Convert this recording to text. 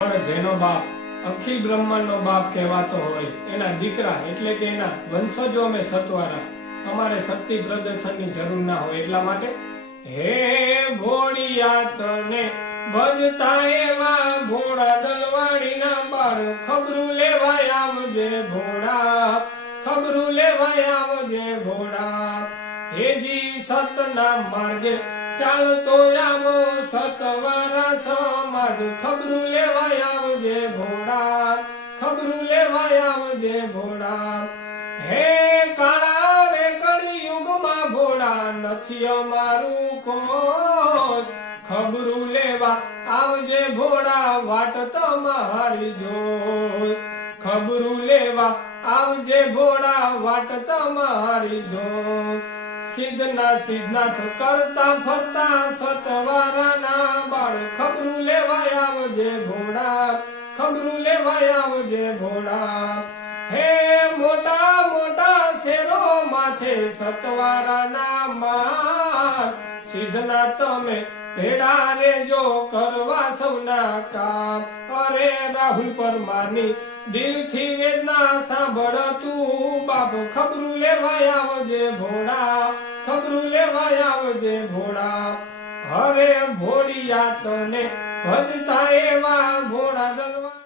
પણ જેનો બાપ અખિલ બ્રહ્માંડનો બાપ કહેવાતો હોય, એના દીકરા એટલે કે એના વંશજો અમે સતવારા, અમારે શક્તિ પ્રદર્શનની જરૂર ના હોય એટલા માટે હે ભોળિયા તને ભજતા એવા ભોળા દલવાડીના બાળ, ખબરું લેવાય આવજે ભોળા, ખબરું લેવાય આવજે ભોળા. હેજી સતના માર્ગે ચાલતો આવો સતવારા સમાજ, ખબરું લેવાય આવજે ભોળા, ખબરું લેવાય આવજે ભોળા. હે કાળા રે કળિયુગમાં ભોળા નથી અમારું કોઈ, ખબરું લેવા આવજે ભોળા વાટ તમારી જોઈ, ખબરું લેવા આવજે ભોળા વાટ તમારી જોઈ. સિદ્ધના સિદ્ધનાથ કરતા ફરતા સતવારાના બાળ, ખબરું લેવાય આવજે ભોળા, ખબરું લેવાય આવજે ભોળા. હે મોટા મોટા શેરોમાં છે સતવારાના માર, સિદ્ધના તમે ભેડા રેજો કરવા સૌના કામ. અરે રાહુલ પરમારની દિલથી વેદના સાંભળ તું બાપ, ખબરું લેવાય આવજે ભોળા, ખબરું લેવાય આવજે ભોળા. હરે ભોળિયા તને ભજતા એવા ભોળા દલવા